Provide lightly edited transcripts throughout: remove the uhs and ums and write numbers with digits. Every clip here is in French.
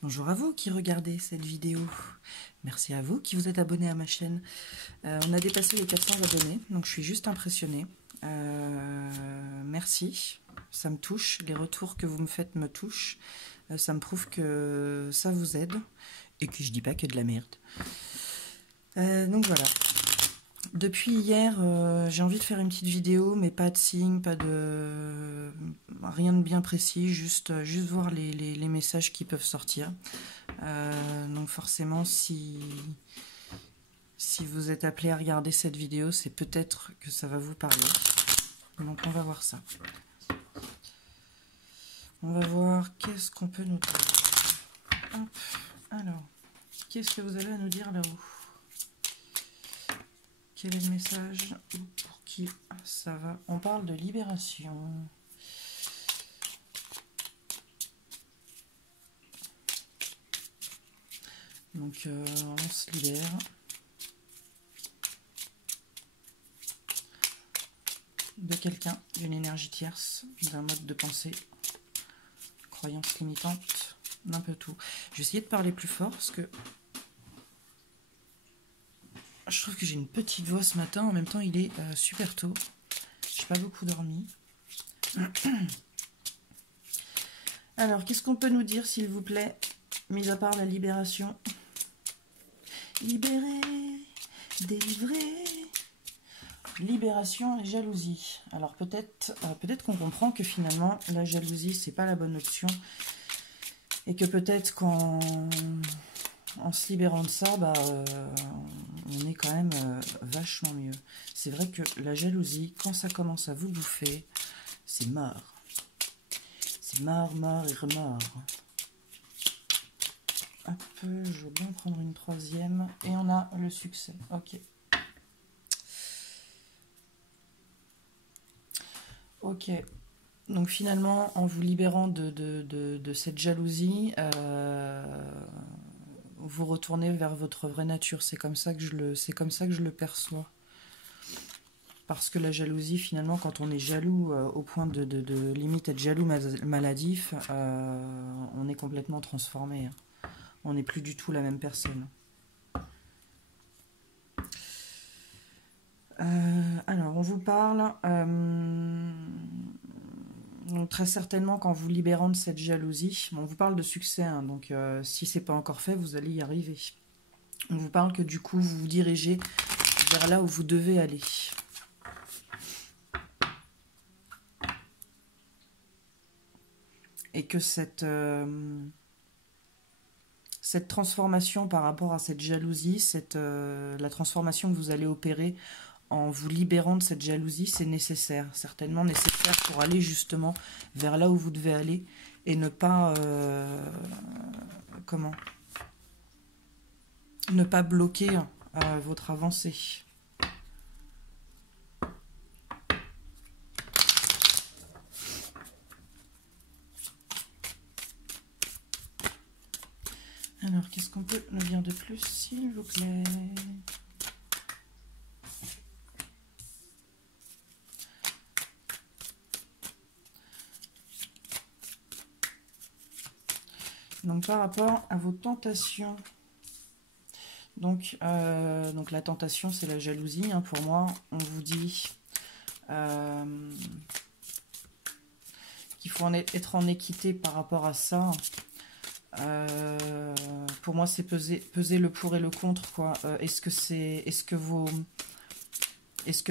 Bonjour à vous qui regardez cette vidéo. Merci à vous qui vous êtes abonnés à ma chaîne. On a dépassé les 400 abonnés, donc je suis juste impressionnée. Merci, ça me touche. Les retours que vous me faites me touchent. Ça me prouve que ça vous aide et que je dis pas que de la merde. Donc voilà. Depuis hier, j'ai envie de faire une petite vidéo, mais pas de signe, pas de... rien de bien précis, juste voir les messages qui peuvent sortir. Donc forcément, si vous êtes appelé à regarder cette vidéo, c'est peut-être que ça va vous parler. Donc on va voir ça. On va voir qu'est-ce qu'on peut nous dire. Hop. Alors, qu'est-ce que vous avez à nous dire là-haut? Quel est le message? Pour qui ça va? On parle de libération. Donc on se libère. De quelqu'un, d'une énergie tierce, d'un mode de pensée, croyance limitante, d'un peu tout. Je vais essayer de parler plus fort parce que je trouve que j'ai une petite voix ce matin. En même temps, il est super tôt. Je n'ai pas beaucoup dormi. Alors, qu'est-ce qu'on peut nous dire, s'il vous plaît, mis à part la libération? Libérer, délivrer. Libération et jalousie. Alors peut-être qu'on comprend que finalement la jalousie c'est pas la bonne option et que peut-être qu'en se libérant de ça, on est quand même vachement mieux. C'est vrai que la jalousie, quand ça commence à vous bouffer, c'est mort. C'est mort, mort et remords. Hop, je veux bien prendre une troisième et on a le succès. Ok. Ok, donc finalement, en vous libérant de cette jalousie, vous retournez vers votre vraie nature. C'est comme ça que je le perçois. Parce que la jalousie, finalement, quand on est jaloux au point de limite être jaloux maladif, on est complètement transformé. Hein. On n'est plus du tout la même personne. Alors, on vous parle... donc très certainement, qu'en vous libérant de cette jalousie, on vous parle de succès, hein, donc si c'est pas encore fait, vous allez y arriver. On vous parle que du coup, vous vous dirigez vers là où vous devez aller. Et que cette transformation par rapport à cette jalousie, la transformation que vous allez opérer en vous libérant de cette jalousie, c'est nécessaire, certainement nécessaire pour aller justement vers là où vous devez aller et ne pas, ne pas bloquer votre avancée. Alors, qu'est-ce qu'on peut nous dire de plus, s'il vous plaît ? Donc par rapport à vos tentations, donc la tentation c'est la jalousie, hein, pour moi. On vous dit qu'il faut être en équité par rapport à ça. Pour moi c'est peser le pour et le contre, quoi. Est-ce que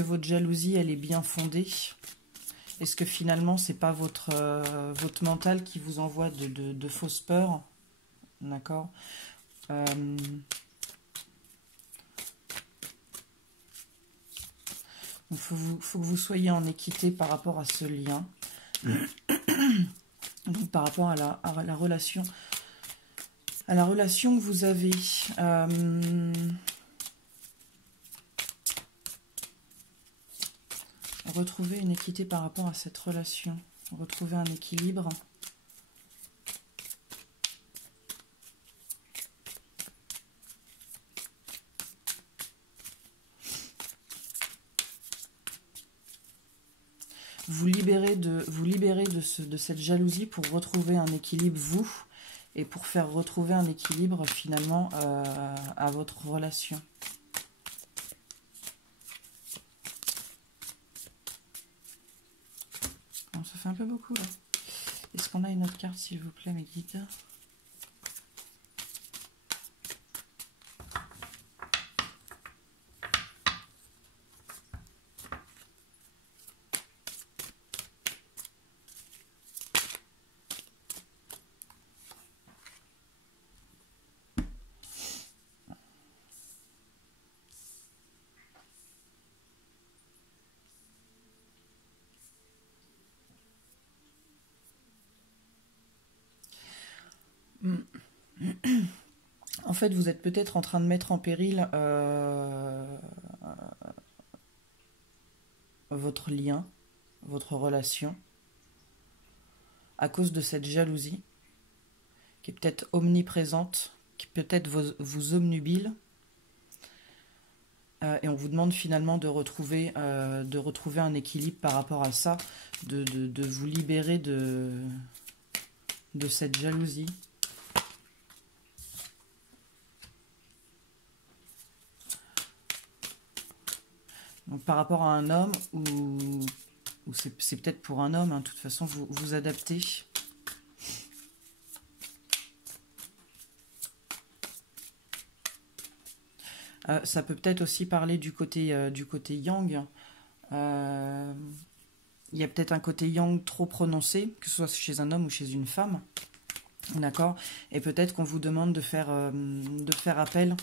votre jalousie elle est bien fondée? Est-ce que finalement c'est pas votre mental qui vous envoie de fausses peurs? D'accord. Il faut que vous soyez en équité par rapport à ce lien. Donc par rapport à la relation. À la relation que vous avez. Retrouver une équité par rapport à cette relation. Retrouver un équilibre. Vous libérer de cette jalousie pour retrouver un équilibre, vous, et pour faire retrouver un équilibre finalement à votre relation. Bon, ça fait un peu beaucoup là. Est-ce qu'on a une autre carte s'il vous plaît mes guides? En fait, vous êtes peut-être en train de mettre en péril votre lien, votre relation, à cause de cette jalousie qui est peut-être omniprésente, qui peut-être vous obnubile. Et on vous demande finalement de retrouver un équilibre par rapport à ça, de vous libérer de cette jalousie. Donc par rapport à un homme, ou c'est peut-être pour un homme, hein, de toute façon vous vous adaptez. Ça peut peut-être aussi parler du côté yang. Il y a peut-être un côté yang trop prononcé, que ce soit chez un homme ou chez une femme. D'accord? Et peut-être qu'on vous demande de faire appel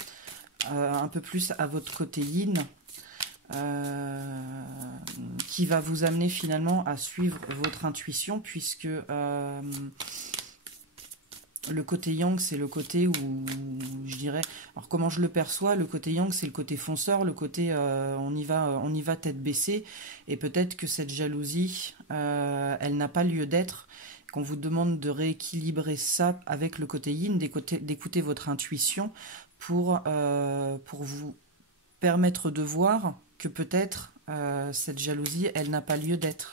un peu plus à votre côté yin, qui va vous amener finalement à suivre votre intuition, puisque le côté yang, c'est le côté où, je dirais, alors comment je le perçois, le côté yang, c'est le côté fonceur, le côté on y va tête baissée, et peut-être que cette jalousie, elle n'a pas lieu d'être, qu'on vous demande de rééquilibrer ça avec le côté yin, d'écouter votre intuition pour vous permettre de voir que peut-être cette jalousie, elle n'a pas lieu d'être.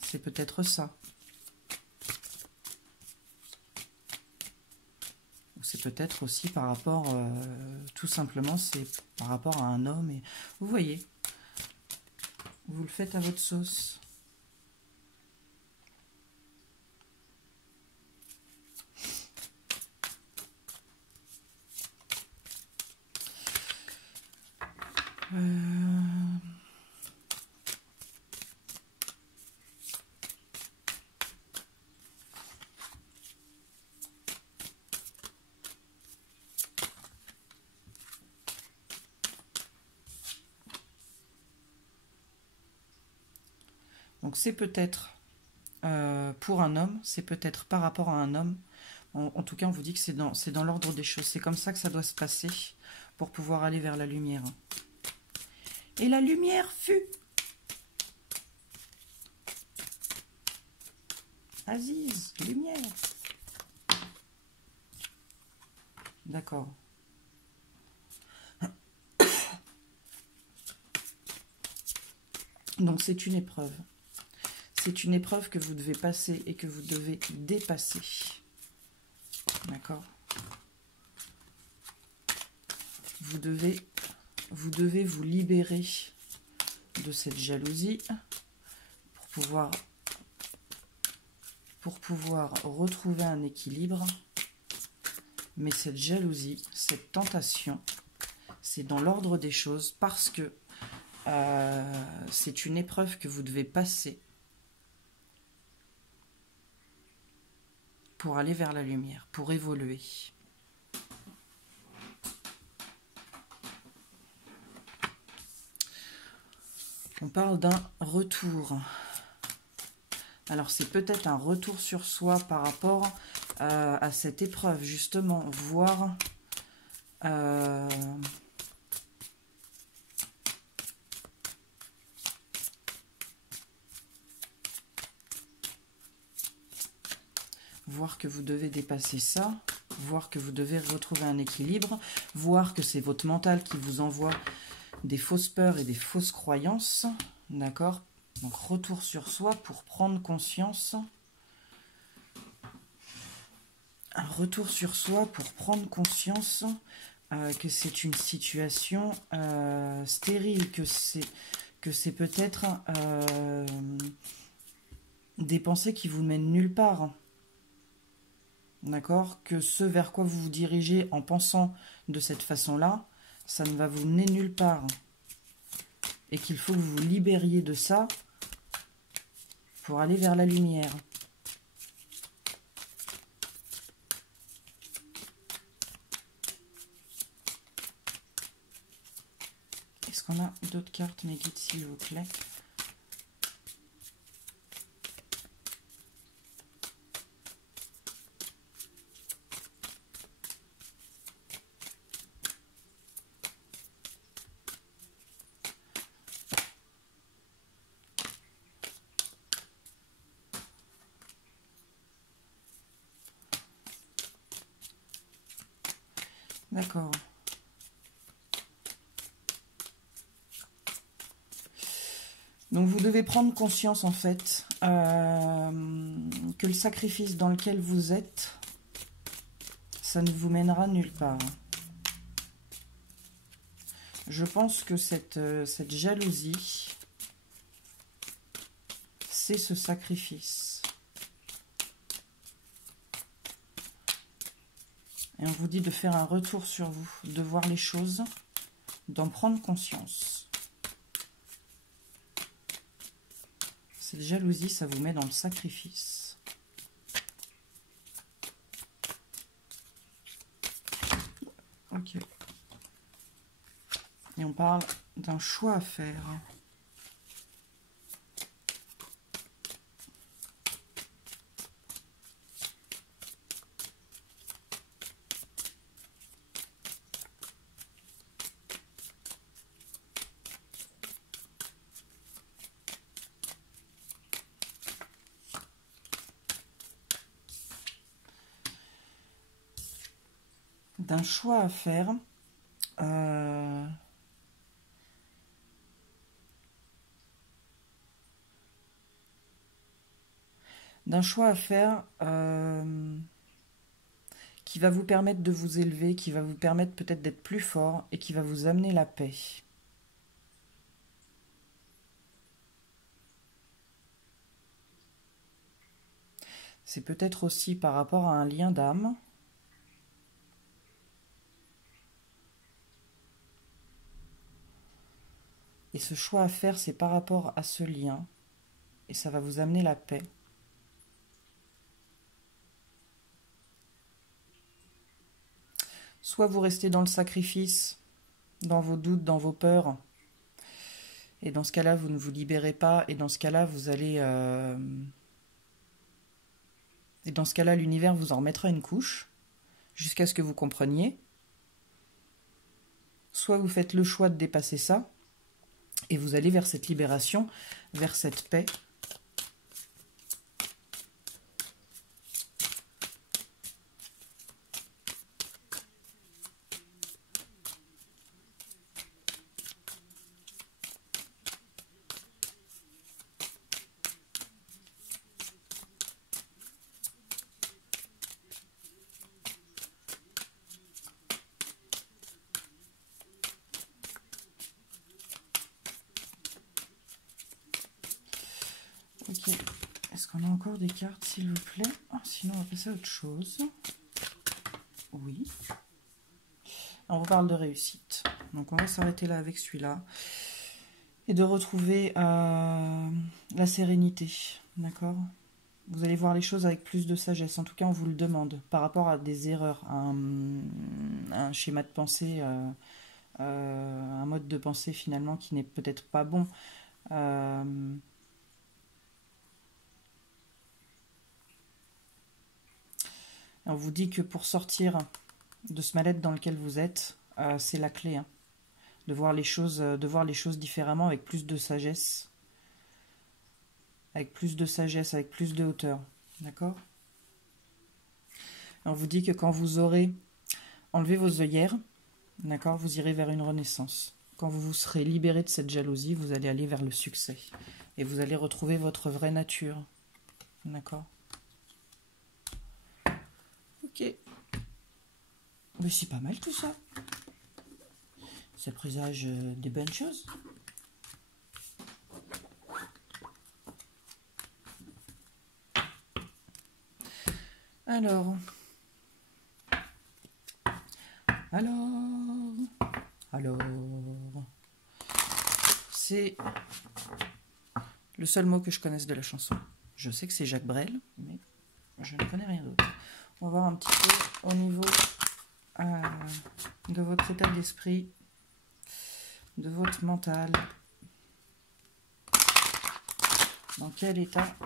C'est peut-être ça. C'est peut-être aussi par rapport, tout simplement, c'est par rapport à un homme. Et vous voyez, vous le faites à votre sauce. Donc c'est peut-être pour un homme, c'est peut-être par rapport à un homme. En tout cas, on vous dit que c'est dans l'ordre des choses. C'est comme ça que ça doit se passer pour pouvoir aller vers la lumière. Et la lumière fut. Aziz, lumière. D'accord. Donc c'est une épreuve. C'est une épreuve que vous devez passer et que vous devez dépasser. D'accord? Vous devez vous libérer de cette jalousie pour pouvoir retrouver un équilibre. Mais cette jalousie, cette tentation, c'est dans l'ordre des choses parce que c'est une épreuve que vous devez passer pour aller vers la lumière, pour évoluer. On parle d'un retour. Alors c'est peut-être un retour sur soi par rapport à cette épreuve, justement, voir voir que vous devez dépasser ça, voir que vous devez retrouver un équilibre, voir que c'est votre mental qui vous envoie des fausses peurs et des fausses croyances, d'accord? Donc retour sur soi pour prendre conscience retour sur soi pour prendre conscience que c'est une situation stérile, que c'est peut-être des pensées qui vous mènent nulle part. D'accord? Que ce vers quoi vous vous dirigez en pensant de cette façon-là, ça ne va vous mener nulle part. Et qu'il faut que vous vous libériez de ça pour aller vers la lumière. Est-ce qu'on a d'autres cartes, mes guides, s'il vous plaît? D'accord. Donc vous devez prendre conscience en fait que le sacrifice dans lequel vous êtes, ça ne vous mènera nulle part. Je pense que cette jalousie, c'est ce sacrifice. Et on vous dit de faire un retour sur vous, de voir les choses, d'en prendre conscience. Cette jalousie, ça vous met dans le sacrifice. Ok. Et on parle d'un choix à faire. D'un choix à faire. D'un choix à faire qui va vous permettre de vous élever, qui va vous permettre peut-être d'être plus fort et qui va vous amener la paix. C'est peut-être aussi par rapport à un lien d'âme. Et ce choix à faire, c'est par rapport à ce lien. Et ça va vous amener la paix. Soit vous restez dans le sacrifice, dans vos doutes, dans vos peurs. Et dans ce cas-là, vous ne vous libérez pas. Et dans ce cas-là, vous allez... Et dans ce cas-là, l'univers vous en remettra une couche. Jusqu'à ce que vous compreniez. Soit vous faites le choix de dépasser ça. Et vous allez vers cette libération, vers cette paix. Ok, est-ce qu'on a encore des cartes, s'il vous plaît? Sinon, on va passer à autre chose. Oui. On vous parle de réussite. Donc, on va s'arrêter là avec celui-là. Et de retrouver la sérénité. D'accord? Vous allez voir les choses avec plus de sagesse. En tout cas, on vous le demande. Par rapport à des erreurs, à un schéma de pensée, un mode de pensée finalement qui n'est peut-être pas bon. On vous dit que pour sortir de ce mal-être dans lequel vous êtes, c'est la clé. Hein. De voir les choses différemment, avec plus de sagesse. Avec plus de sagesse, avec plus de hauteur. D'accord? On vous dit que quand vous aurez enlevé vos œillères, d'accord, vous irez vers une renaissance. Quand vous vous serez libéré de cette jalousie, vous allez aller vers le succès. Et vous allez retrouver votre vraie nature. D'accord? Ok. Mais c'est pas mal tout ça. Ça présage des bonnes choses. Alors, c'est le seul mot que je connaisse de la chanson. Je sais que c'est Jacques Brel, mais je ne connais rien d'autre. On va voir un petit peu au niveau de votre état d'esprit, de votre mental. Dans quel état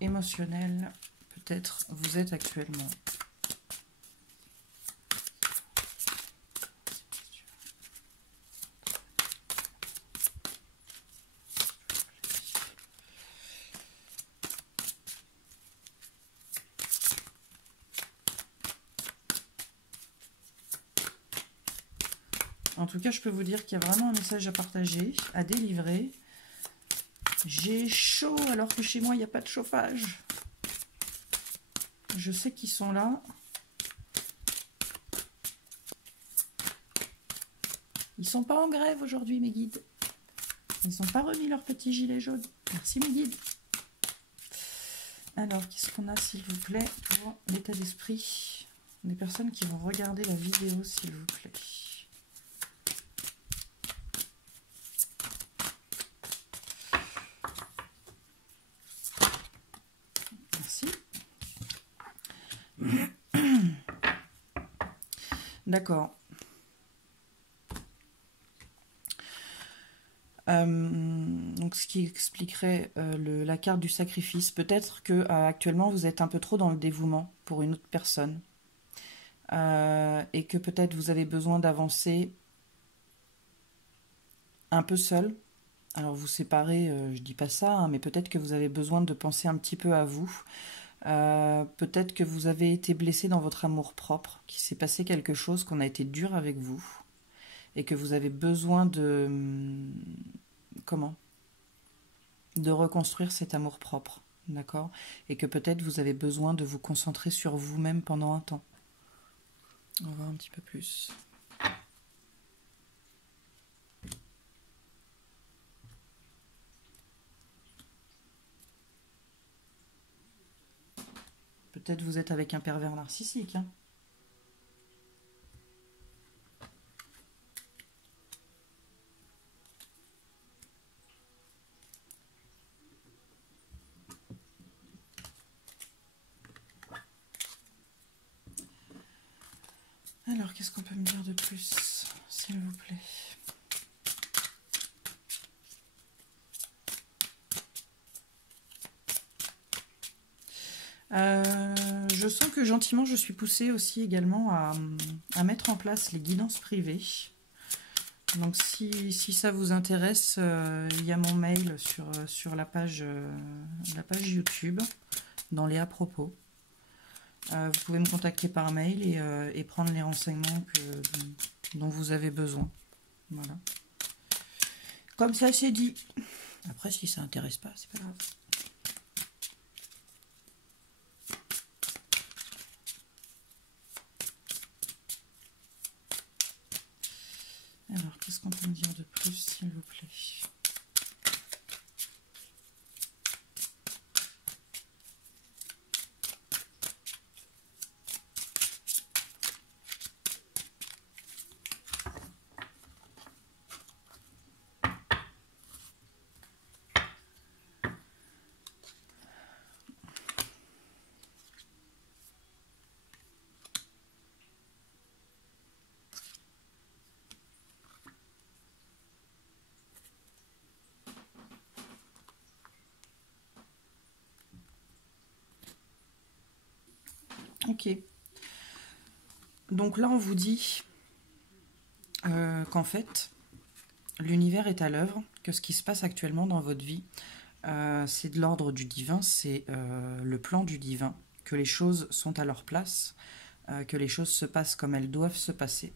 émotionnel peut-être vous êtes actuellement. En tout cas, je peux vous dire qu'il y a vraiment un message à partager, à délivrer. J'ai chaud alors que chez moi, il n'y a pas de chauffage. Je sais qu'ils sont là. Ils sont pas en grève aujourd'hui, mes guides. Ils n'ont pas remis leur petit gilet jaune. Merci, mes guides. Alors, qu'est-ce qu'on a, s'il vous plaît, pour l'état d'esprit des personnes qui vont regarder la vidéo, s'il vous plaît. Merci. D'accord. Donc ce qui expliquerait la carte du sacrifice. Peut-être que actuellement vous êtes un peu trop dans le dévouement pour une autre personne. Et que peut-être vous avez besoin d'avancer un peu seul. Alors vous séparer, je dis pas ça, hein, mais peut-être que vous avez besoin de penser un petit peu à vous. Peut-être que vous avez été blessé dans votre amour-propre, qu'il s'est passé quelque chose, qu'on a été dur avec vous, et que vous avez besoin de... Comment ? De reconstruire cet amour-propre, d'accord ? Et que peut-être vous avez besoin de vous concentrer sur vous-même pendant un temps. On va voir un petit peu plus. Peut-être vous êtes avec un pervers narcissique, hein. Alors, qu'est-ce qu'on peut me dire de plus, s'il vous plaît ? Je sens que gentiment, je suis poussée aussi également à mettre en place les guidances privées. Donc, si ça vous intéresse, il y a mon mail sur la page YouTube, dans les à propos. Vous pouvez me contacter par mail et prendre les renseignements dont vous avez besoin. Voilà. Comme ça, c'est dit. Après, si ça n'intéresse pas, c'est pas grave. Alors, qu'est-ce qu'on peut me dire de plus, s'il vous plaît ? Ok. Donc là, on vous dit qu'en fait, l'univers est à l'œuvre, que ce qui se passe actuellement dans votre vie, c'est de l'ordre du divin, c'est le plan du divin, que les choses sont à leur place, que les choses se passent comme elles doivent se passer.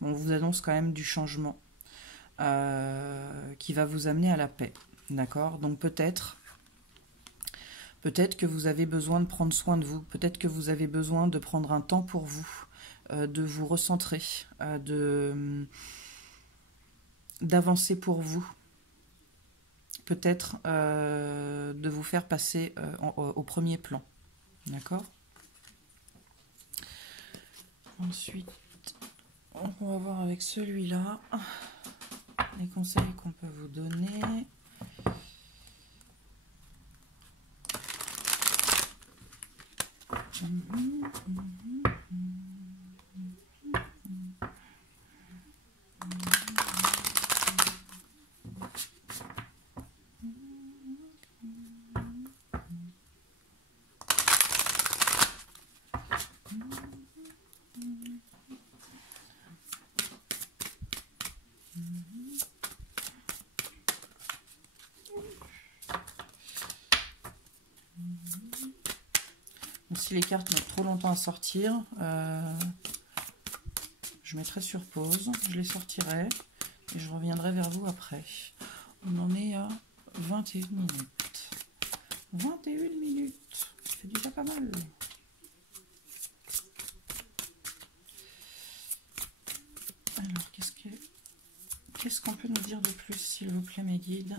Bon, on vous annonce quand même du changement qui va vous amener à la paix, d'accord ? Donc peut-être Peut-être que vous avez besoin de prendre soin de vous. Peut-être que vous avez besoin de prendre un temps pour vous, de vous recentrer, d'avancer pour vous. Peut-être de vous faire passer au premier plan. D'accord? Ensuite, on va voir avec celui-là les conseils qu'on peut vous donner. Si les cartes mettent trop longtemps à sortir, je mettrai sur pause, je les sortirai et je reviendrai vers vous après. On en est à 21 minutes. 21 minutes, c'est déjà pas mal. Alors, qu'est-ce qu'on peut nous dire de plus, s'il vous plaît, mes guides,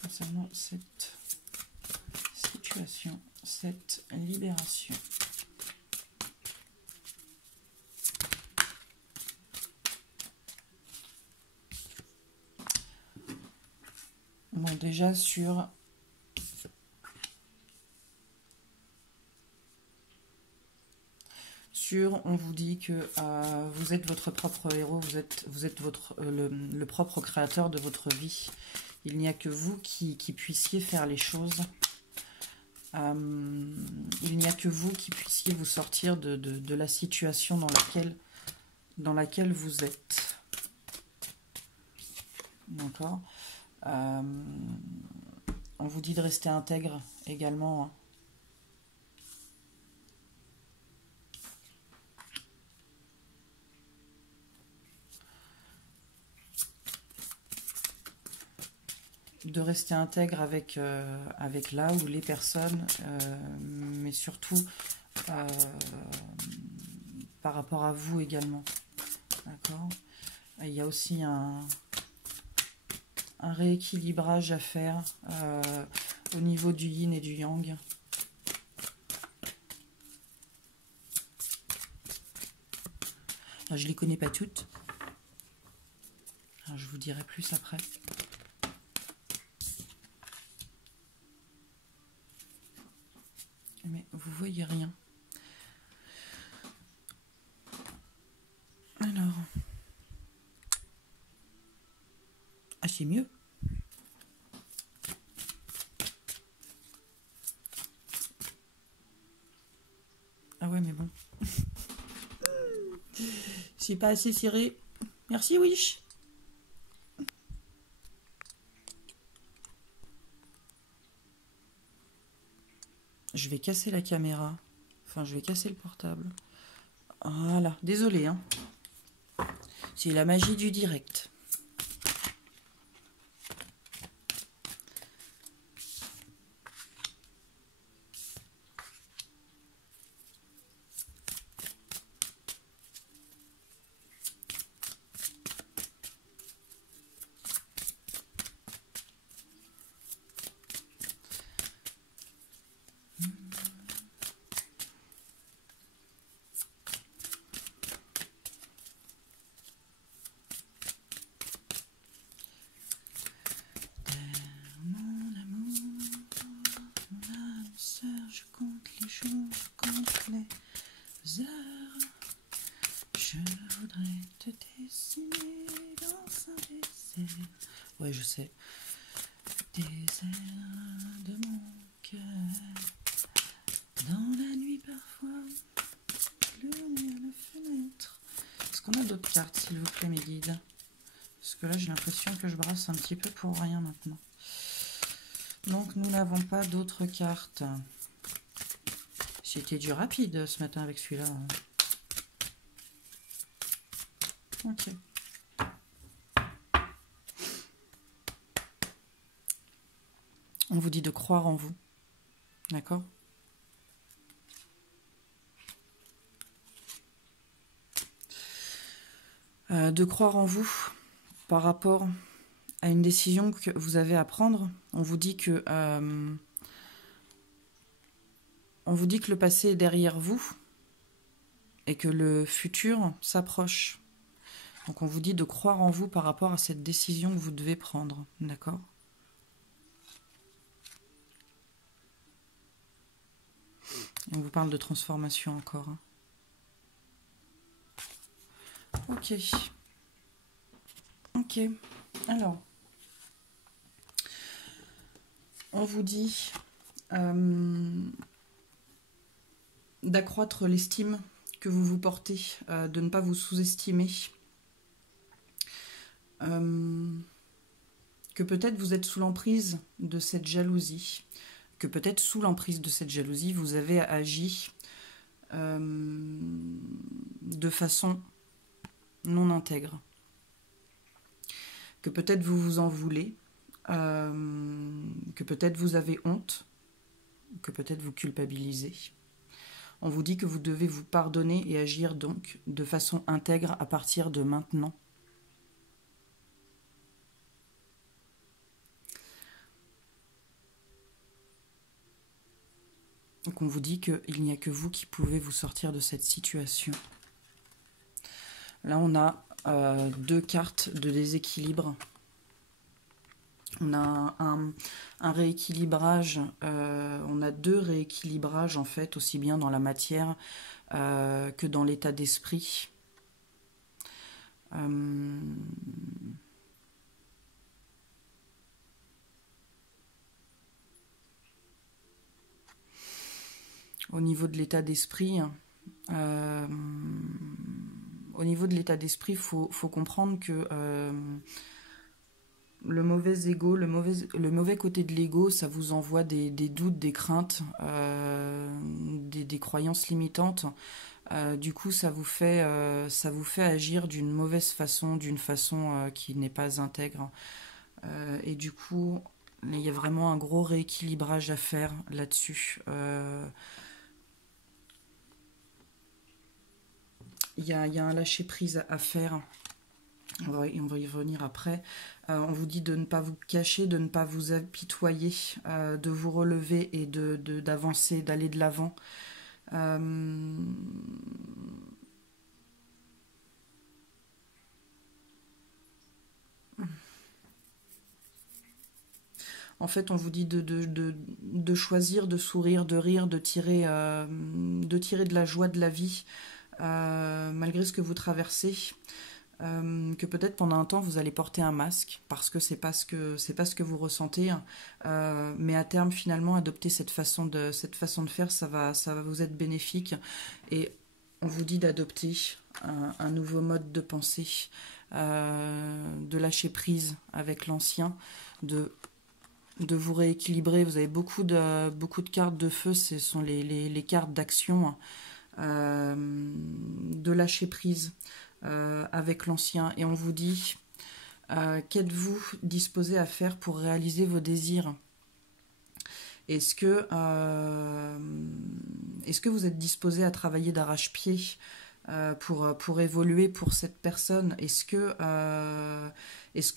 concernant cette situation, cette libération? Bon, déjà sur on vous dit que vous êtes votre propre héros, vous êtes le propre créateur de votre vie. Il n'y a que vous qui puissiez faire les choses. Il n'y a que vous qui puissiez vous sortir de la situation dans laquelle vous êtes. D'accord? On vous dit de rester intègre également, hein. De rester intègre avec là ou les personnes, mais surtout par rapport à vous également. D'accord? Il y a aussi un rééquilibrage à faire au niveau du yin et du yang. Alors, je ne les connais pas toutes. Alors, je vous dirai plus après. Mais vous voyez rien. Alors. Ah, c'est mieux. Ah ouais, mais bon. C'est pas assez serré. Merci, Wish. Je vais casser la caméra. Enfin, je vais casser le portable. Voilà. Désolée, hein. C'est la magie du direct. Ouais, je sais. Des airs de mon cœur. Dans la nuit parfois. Lumière la fenêtre. Est-ce qu'on a d'autres cartes, s'il vous plaît, mes guides? Parce que là, j'ai l'impression que je brasse un petit peu pour rien maintenant. Donc, nous n'avons pas d'autres cartes. C'était du rapide ce matin avec celui-là. Ok. On vous dit de croire en vous. D'accord? De croire en vous par rapport à une décision que vous avez à prendre. On vous dit que le passé est derrière vous et que le futur s'approche. Donc on vous dit de croire en vous par rapport à cette décision que vous devez prendre. D'accord? On vous parle de transformation encore. Hein. Ok. Ok. Alors, on vous dit d'accroître l'estime que vous vous portez, de ne pas vous sous-estimer. Que peut-être vous êtes sous l'emprise de cette jalousie. Que peut-être sous l'emprise de cette jalousie, vous avez agi de façon non intègre. Que peut-être vous vous en voulez, que peut-être vous avez honte, que peut-être vous culpabilisez. On vous dit que vous devez vous pardonner et agir donc de façon intègre à partir de maintenant. Donc on vous dit qu'il n'y a que vous qui pouvez vous sortir de cette situation. Là on a 2 cartes de déséquilibre. On a un rééquilibrage, on a 2 rééquilibrages en fait, aussi bien dans la matière que dans l'état d'esprit. Au niveau de l'état d'esprit, il faut comprendre que le mauvais ego, le mauvais côté de l'ego, ça vous envoie des doutes, des craintes, des croyances limitantes. Du coup, ça vous fait agir d'une mauvaise façon, d'une façon qui n'est pas intègre. Et du coup, il y a vraiment un gros rééquilibrage à faire là-dessus. Il y a un lâcher-prise à faire. On va y revenir après. On vous dit de ne pas vous cacher, de ne pas vous apitoyer, de vous relever et d'avancer, d'aller de l'avant. En fait, on vous dit de choisir, de sourire, de rire, de tirer de la joie de la vie, malgré ce que vous traversez. Que peut-être pendant un temps vous allez porter un masque parce que c'est pas ce que vous ressentez, mais à terme finalement adopter cette façon de faire, ça va vous être bénéfique. Et on vous dit d'adopter un nouveau mode de pensée, de lâcher prise avec l'ancien, de vous rééquilibrer. Vous avez beaucoup de cartes de feu, ce sont les cartes d'action, de lâcher prise avec l'ancien. Et on vous dit qu'êtes-vous disposé à faire pour réaliser vos désirs? Est-ce que vous êtes disposé à travailler d'arrache-pied pour évoluer pour cette personne? Est-ce que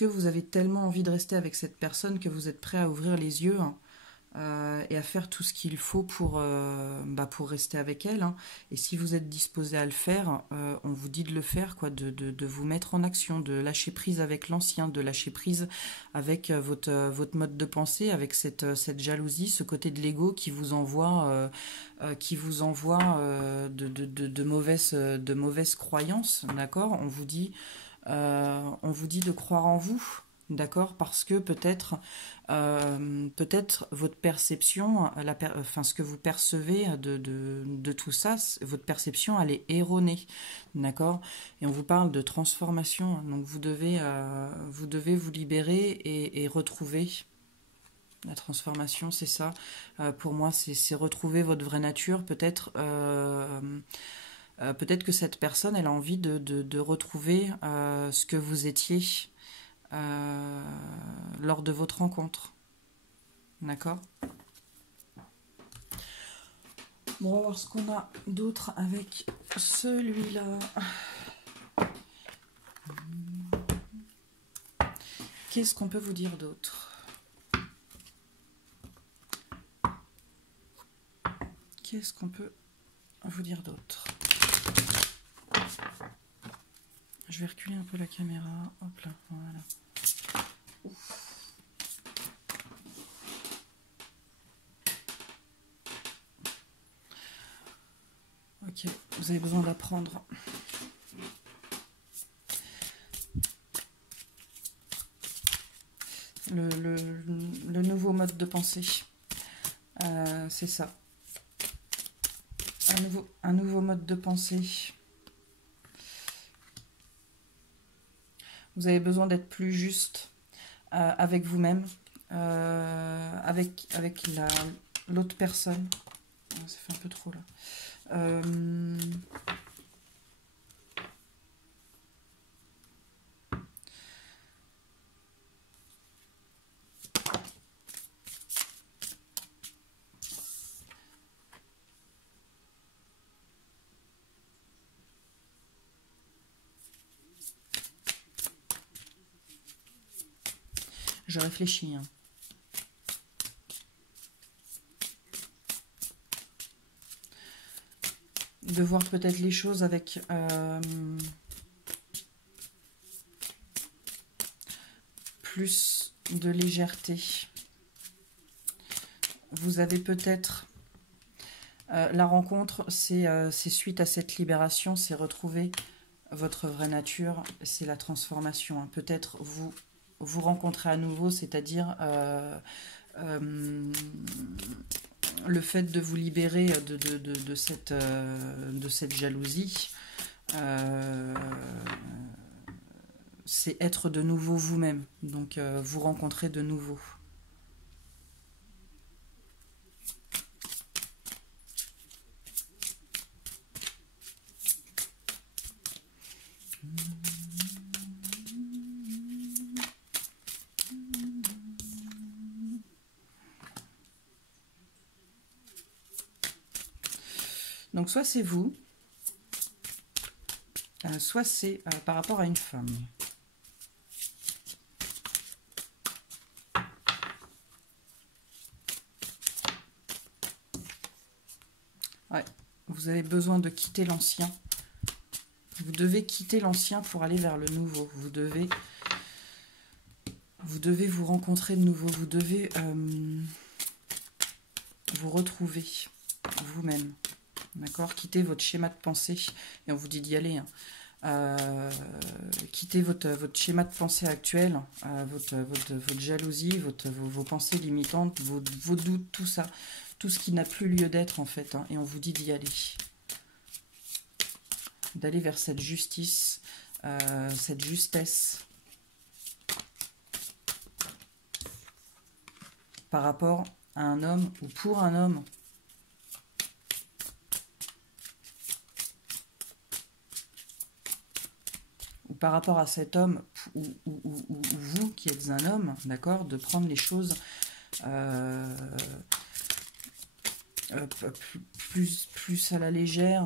vous avez tellement envie de rester avec cette personne que vous êtes prêt à ouvrir les yeux et à faire tout ce qu'il faut pour rester avec elle, hein. Et si vous êtes disposé à le faire, on vous dit de le faire, quoi, de vous mettre en action, de lâcher prise avec l'ancien, de lâcher prise avec votre mode de pensée, avec cette jalousie, ce côté de l'ego qui vous envoie de mauvaises croyances, d'accord? On vous dit de croire en vous. D'accord, parce que peut-être votre perception, ce que vous percevez de tout ça, votre perception, elle est erronée, d'accord. Et on vous parle de transformation, donc vous devez vous libérer et retrouver. La transformation, c'est ça. Pour moi, c'est retrouver votre vraie nature. Peut-être que cette personne, elle a envie de retrouver ce que vous étiez lors de votre rencontre. D'accord? Bon, on va voir ce qu'on a d'autre avec celui-là. Qu'est-ce qu'on peut vous dire d'autre? Qu'est-ce qu'on peut vous dire d'autre? Je vais reculer un peu la caméra. Hop là, voilà. Ouf. Ok, vous avez besoin d'apprendre. Le nouveau mode de pensée. C'est ça. Un nouveau mode de pensée. Vous avez besoin d'être plus juste avec vous-même, avec l'autre personne. Ça fait un peu trop là. Je réfléchis. Hein. De voir peut-être les choses avec plus de légèreté. Vous avez peut-être... la rencontre, c'est suite à cette libération, c'est retrouver votre vraie nature, c'est la transformation. Hein. Peut-être vous rencontrez à nouveau, c'est-à-dire le fait de vous libérer de cette jalousie, c'est être de nouveau vous-même, donc vous rencontrez de nouveau. Donc soit c'est vous, soit c'est par rapport à une femme. Ouais, vous avez besoin de quitter l'ancien. Vous devez quitter l'ancien pour aller vers le nouveau. Vous devez vous rencontrer de nouveau. Vous devez vous retrouver vous-même. D'accord? Quittez votre schéma de pensée. Et on vous dit d'y aller. Hein. Quittez votre schéma de pensée actuel, votre jalousie, vos pensées limitantes, vos doutes, tout ça. Tout ce qui n'a plus lieu d'être, en fait. Hein, et on vous dit d'y aller. D'aller vers cette justice, cette justesse. Par rapport à un homme ou pour un homme. Par rapport à cet homme, ou vous qui êtes un homme, d'accord, de prendre les choses plus à la légère.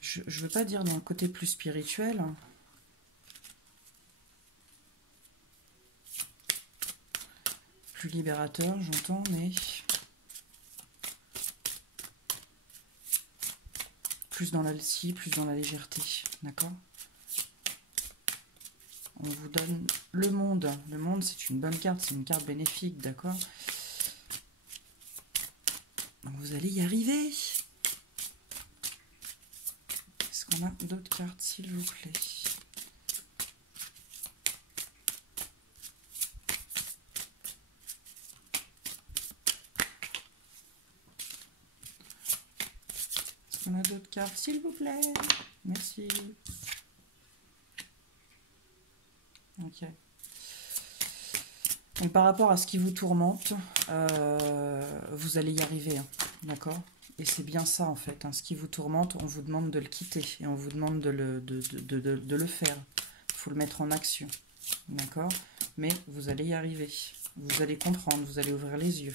Je ne veux pas dire dans le côté plus spirituel. Plus libérateur, j'entends, mais... plus dans la scie, plus dans la légèreté, d'accord? On vous donne le monde. Le monde, c'est une bonne carte, c'est une carte bénéfique, d'accord? Vous allez y arriver. Est-ce qu'on a d'autres cartes, s'il vous plaît? On a d'autres cartes, s'il vous plaît. Merci. Ok. Donc, par rapport à ce qui vous tourmente, vous allez y arriver. Hein, d'accord? Et c'est bien ça, en fait. Hein, ce qui vous tourmente, on vous demande de le quitter. Et on vous demande de le faire. faut le mettre en action. D'accord? Mais vous allez y arriver. Vous allez comprendre, vous allez ouvrir les yeux.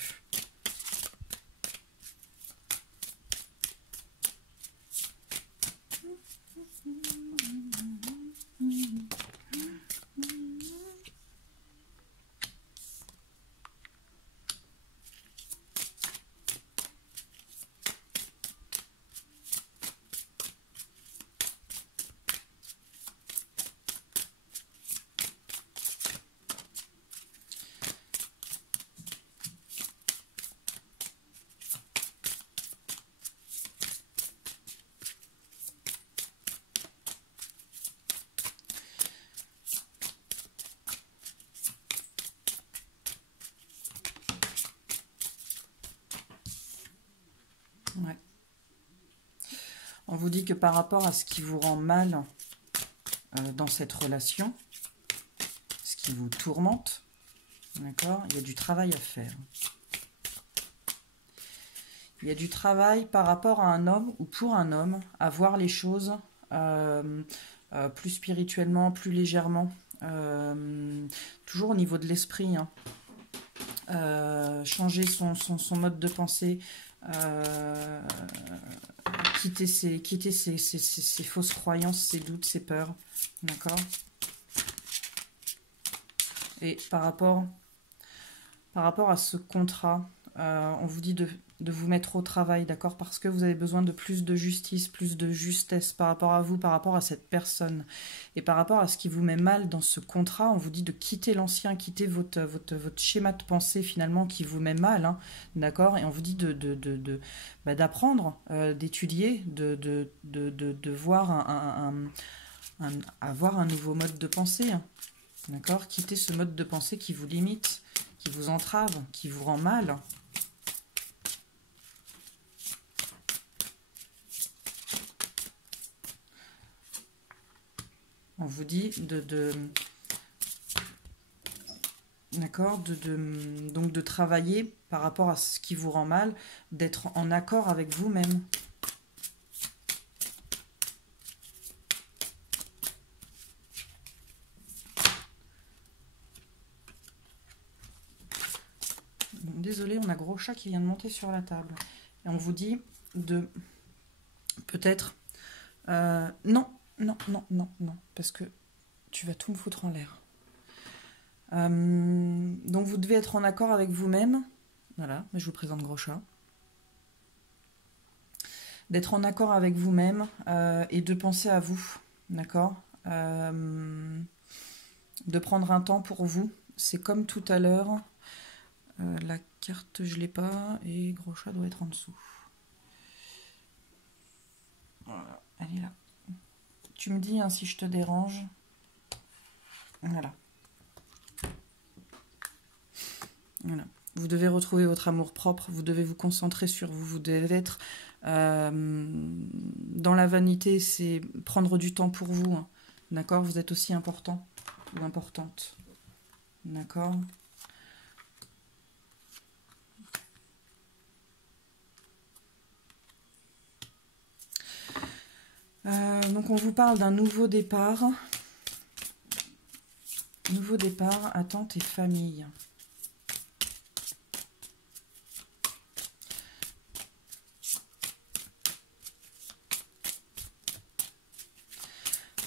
Ouais. On vous dit que par rapport à ce qui vous rend mal dans cette relation, ce qui vous tourmente, d'accord, il y a du travail à faire. Il y a du travail par rapport à un homme ou pour un homme à voir les choses plus spirituellement, plus légèrement, toujours au niveau de l'esprit, hein. Changer son mode de pensée, quitter ses fausses croyances, ses doutes, ses peurs, d'accord. Et par rapport à ce contrat, on vous dit de vous mettre au travail, d'accord, parce que vous avez besoin de plus de justice, plus de justesse par rapport à vous, par rapport à cette personne. Et par rapport à ce qui vous met mal dans ce contrat, on vous dit de quitter l'ancien, quitter votre schéma de pensée finalement qui vous met mal, hein, d'accord. Et on vous dit d'apprendre, d'étudier, de voir avoir un nouveau mode de pensée, hein, d'accord. Quitter ce mode de pensée qui vous limite, qui vous entrave, qui vous rend mal. On vous dit d'accord, donc de travailler par rapport à ce qui vous rend mal, d'être en accord avec vous-même. Désolée, on a gros chat qui vient de monter sur la table. Et on vous dit de peut-être non, parce que tu vas tout me foutre en l'air. Donc vous devez être en accord avec vous-même. Voilà, je vous présente Gros Chat. D'être en accord avec vous-même et de penser à vous, d'accord, de prendre un temps pour vous. C'est comme tout à l'heure. La carte, je l'ai pas, et Gros Chat doit être en dessous. Voilà, elle est là. Tu me dis hein, si je te dérange. Voilà. Voilà. Vous devez retrouver votre amour propre, vous devez vous concentrer sur vous, vous devez être dans la vanité, c'est prendre du temps pour vous, hein. D'accord, vous êtes aussi important ou importante. D'accord. Donc on vous parle d'un nouveau départ. Nouveau départ, attente et famille.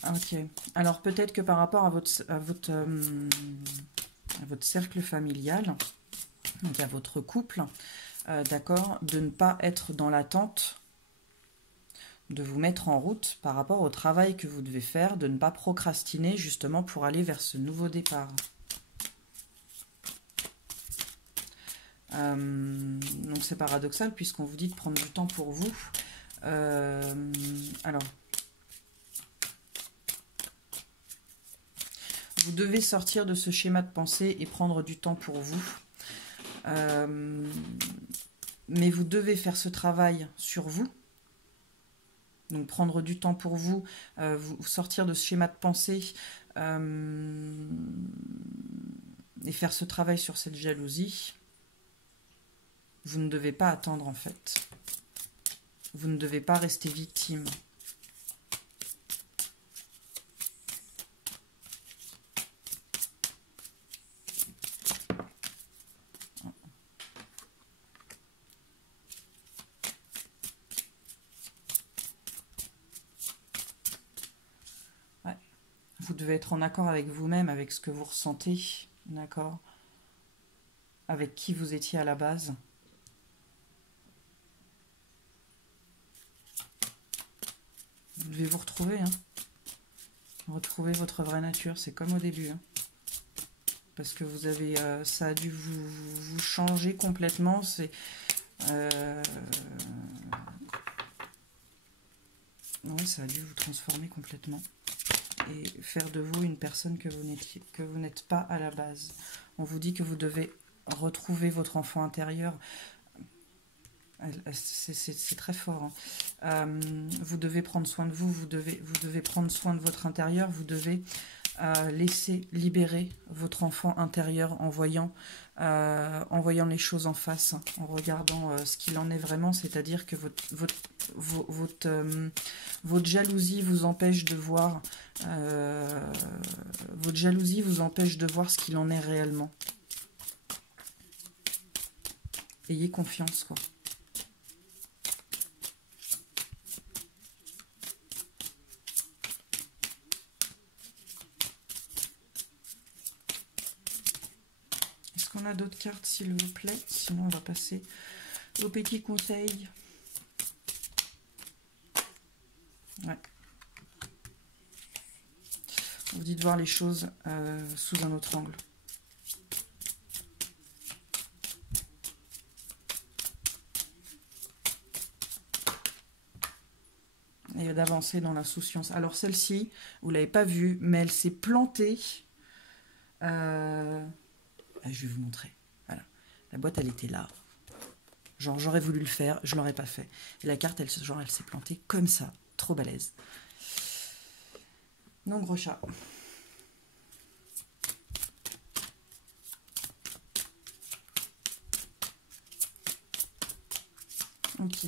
Ok. Alors peut-être que par rapport à votre cercle familial, donc à votre couple, d'accord, de ne pas être dans l'attente, de vous mettre en route par rapport au travail que vous devez faire, de ne pas procrastiner justement pour aller vers ce nouveau départ. Donc c'est paradoxal puisqu'on vous dit de prendre du temps pour vous. Alors, vous devez sortir de ce schéma de pensée et prendre du temps pour vous. Mais vous devez faire ce travail sur vous. Donc prendre du temps pour vous, vous sortir de ce schéma de pensée et faire ce travail sur cette jalousie. Vous ne devez pas attendre en fait. Vous ne devez pas rester victime. vous devez être en accord avec vous-même, avec ce que vous ressentez, d'accord? Avec qui vous étiez à la base. Vous devez vous retrouver, hein. Retrouver votre vraie nature, c'est comme au début, hein. Parce que vous avez, ça a dû vous changer complètement. C'est oui, ça a dû vous transformer complètement et faire de vous une personne que vous n'êtes pas à la base. On vous dit que vous devez retrouver votre enfant intérieur. C'est très fort, hein. Vous devez prendre soin de vous, vous devez prendre soin de votre intérieur, vous devez laisser libérer votre enfant intérieur en voyant les choses en face, en regardant ce qu'il en est vraiment, c'est-à-dire que votre jalousie vous empêche de voir ce qu'il en est réellement. Ayez confiance, quoi. On a d'autres cartes, s'il vous plaît. Sinon, on va passer aux petits conseils. Ouais. On vous dit de voir les choses sous un autre angle. Et d'avancer dans l'insouciance. Alors, celle-ci, vous ne l'avez pas vue, mais elle s'est plantée. Je vais vous montrer. Voilà. La boîte, elle était là. Genre, j'aurais voulu le faire, je ne l'aurais pas fait. Et la carte, elle s'est plantée comme ça. Trop balèze. Non, gros chat. Ok.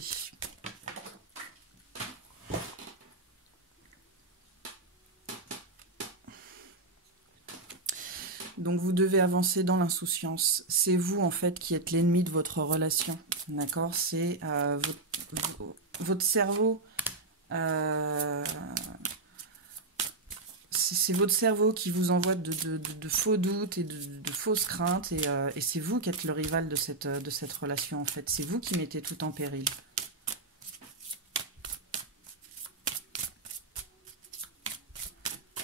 Donc vous devez avancer dans l'insouciance. C'est vous en fait qui êtes l'ennemi de votre relation. D'accord? C'est votre cerveau. C'est votre cerveau qui vous envoie de faux doutes et de fausses craintes. Et c'est vous qui êtes le rival de cette relation en fait. C'est vous qui mettez tout en péril.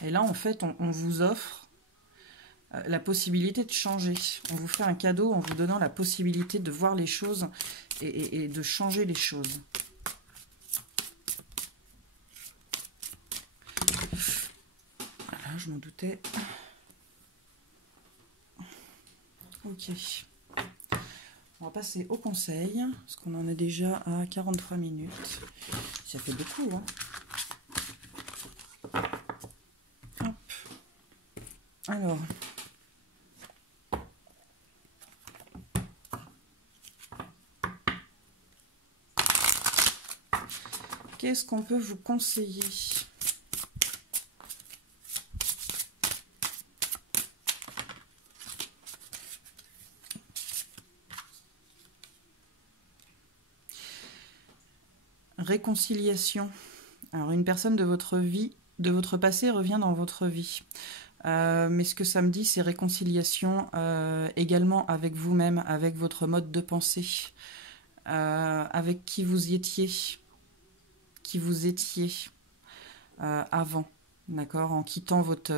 Et là en fait on vous offre la possibilité de changer. On vous fait un cadeau en vous donnant la possibilité de voir les choses et de changer les choses. Voilà, je m'en doutais. Ok. On va passer au conseil, parce qu'on en est déjà à 43 minutes. Ça fait beaucoup, hein. Hop. Alors... qu'est-ce qu'on peut vous conseiller? Réconciliation. Alors, une personne de votre vie, de votre passé, revient dans votre vie. Mais ce que ça me dit, c'est réconciliation également avec vous-même, avec votre mode de pensée, avec qui vous étiez. Avant, d'accord, en quittant votre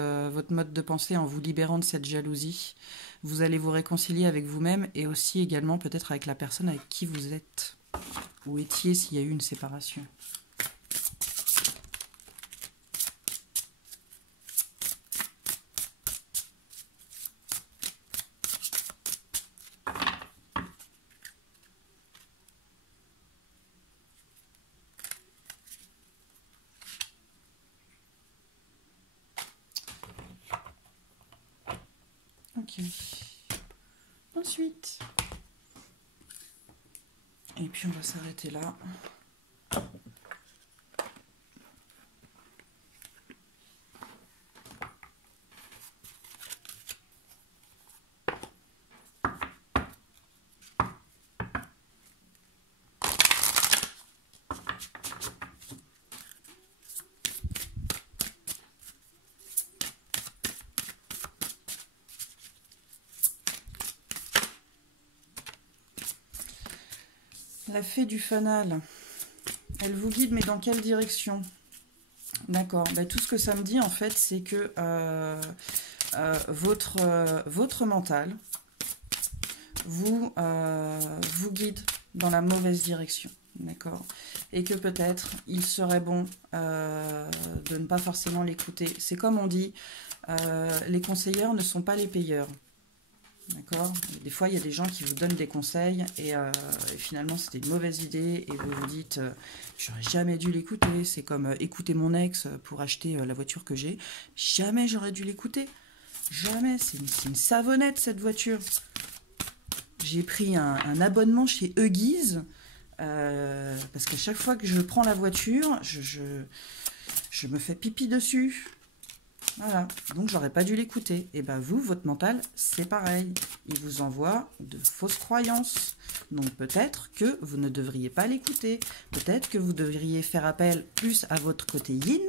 mode de pensée, en vous libérant de cette jalousie, vous allez vous réconcilier avec vous-même et aussi également peut-être avec la personne avec qui vous êtes ou étiez s'il y a eu une séparation. Ok. Ensuite. Et puis on va s'arrêter là. la fée du fanal. Elle vous guide, mais dans quelle direction? D'accord. Ben, tout ce que ça me dit, en fait, c'est que votre mental vous guide dans la mauvaise direction. D'accord. Et que peut-être, il serait bon de ne pas forcément l'écouter. C'est comme on dit, les conseilleurs ne sont pas les payeurs. D'accord. Des fois, il y a des gens qui vous donnent des conseils et finalement, c'était une mauvaise idée et vous vous dites j'aurais jamais dû l'écouter. C'est comme écouter mon ex pour acheter la voiture que j'ai. Jamais j'aurais dû l'écouter. Jamais. C'est une savonnette, cette voiture. J'ai pris un abonnement chez Huggies parce qu'à chaque fois que je prends la voiture, je me fais pipi dessus. Voilà, donc j'aurais pas dû l'écouter. Et ben vous, votre mental, c'est pareil. Il vous envoie de fausses croyances. Donc peut-être que vous ne devriez pas l'écouter. Peut-être que vous devriez faire appel plus à votre côté yin.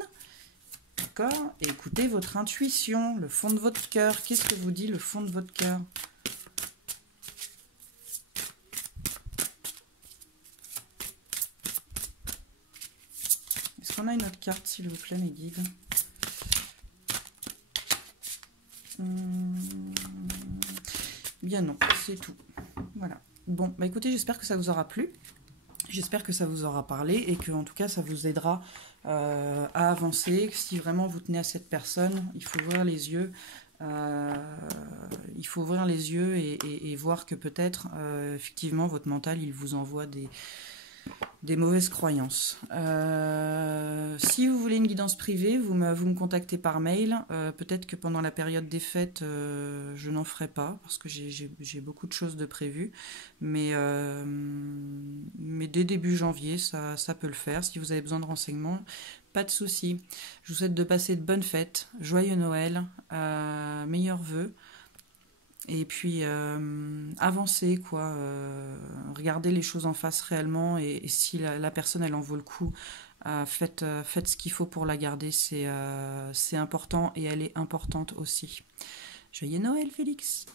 D'accord? Et écoutez votre intuition, le fond de votre cœur. Qu'est-ce que vous dit le fond de votre cœur? Est-ce qu'on a une autre carte, s'il vous plaît, mes guides? Bien non, c'est tout. Voilà. Bon, bah écoutez, j'espère que ça vous aura plu. J'espère que ça vous aura parlé et que, en tout cas, ça vous aidera à avancer. Si vraiment vous tenez à cette personne, il faut ouvrir les yeux. Il faut ouvrir les yeux et voir que peut-être, effectivement, votre mental, il vous envoie des mauvaises croyances. Si vous voulez une guidance privée, vous me contactez par mail. Peut-être que pendant la période des fêtes, je n'en ferai pas parce que j'ai beaucoup de choses de prévues. Mais dès début janvier, ça peut le faire. Si vous avez besoin de renseignements, pas de souci. Je vous souhaite de passer de bonnes fêtes, joyeux Noël, meilleurs vœux. Et puis avancer, quoi. Regardez les choses en face réellement et si la personne elle en vaut le coup, faites ce qu'il faut pour la garder, c'est important et elle est importante aussi. Joyeux Noël, Félix!